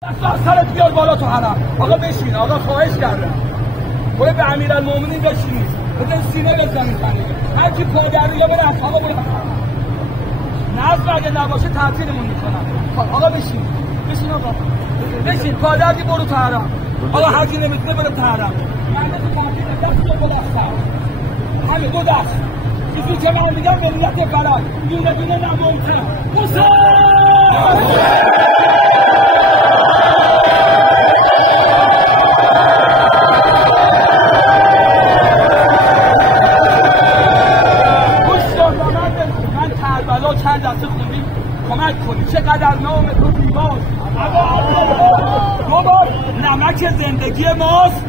سرت بیار بالا تو حرم. آقا بشین، آقا خواهش کردم. برو به امیرالمومنین بشینید. بزن سینه بزنید تنید. هر کی پادری یا بره از آقا برو. نظم اگه نباشه تعطیلمون میکنم. آقا بشین. بشین آقا. بشین پادری برو تو حرم. آقا هر کی نمیتونه بره تو حرم. من تو تعطیل دست رو بلستم. همه دو دست. چیزی که من میگم ملت فرار. دونه دونه نمونترم. حسین! چند دسته خوندیم کمک کنید چقدر نام تو زیباست دو بار نمک زندگی ماست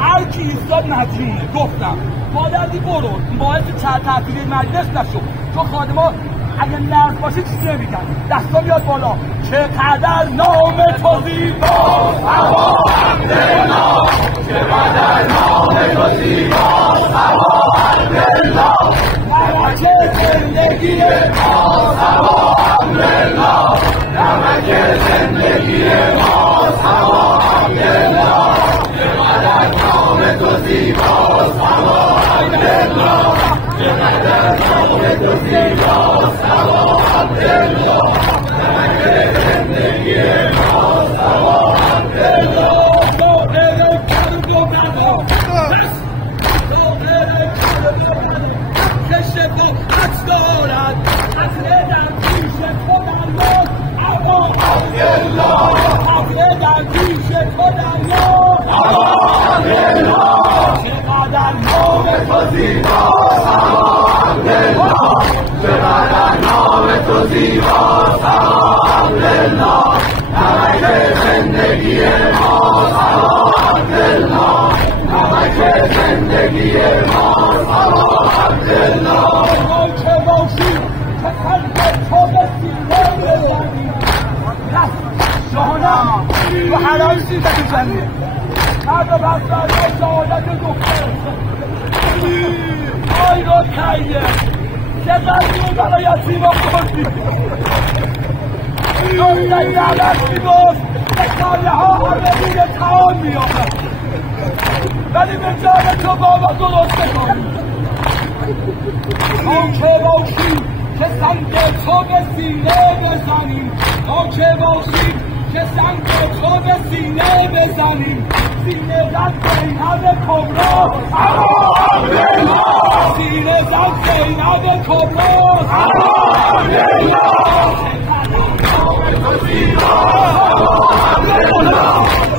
هر کی ایستاد نجونه گفتم مادردی برو باعث تعطیلی مجلس نشو چون خادما اگه نرد باشه چیزی نمیگن دستا بیاد بالا چقدر نام تو زیباست هوا عبدالله چقدر نام تو زیباست هوا عبدالله نمک زندگی ماست هوا عبدالله نمک زندگی ماست هوا عبدالله چقدر نام تو زیباست هوا عبدالله چقدر نام تو زیباست هوا عبدالله نمک زندگی ماست هوا عبدالله داغر کرد و ندار داغر کرد و ندار شفاعت دارد خطره در پیش تو دریاست هوا عبدالله خطره در پیش تو دریاست هوا عبدالله چقدر نام تو زیباست هوا عبدالله چقدر نام تو زیباست هوا عبدالله نمک زندگی ماست هوا عبدالله نمک زندگی ماست هوا عبدالله که باشی که قلب تو به سینه بزنی شاهنم تو حلال سیده بزنی مرد و بستر شهادت دختر آی رو تاییه که قلبی برای یتیما خوردی دختری نعلت میگفت که کاله ها همه روی تعام میامد ولی به جان تو بابا درسته کنی ما که باشی که سنگ تو به سینه بزنیم ما که باشی که سنگ تو به سینه بزنیم سینه زد زینب کبرا هوا عبدالله سینه زد زینب کبرا هوا عبدالله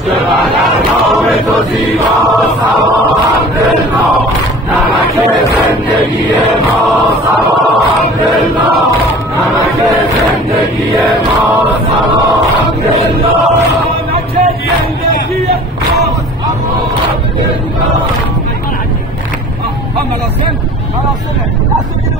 چقدر نام تو زیباست هوا عبدالله نمک زندگی ماست هوا عبدالله نمک زندگی ماست هوا عبدالله نمک زندگی ماست هوا عبدالله مراسم دست بگیر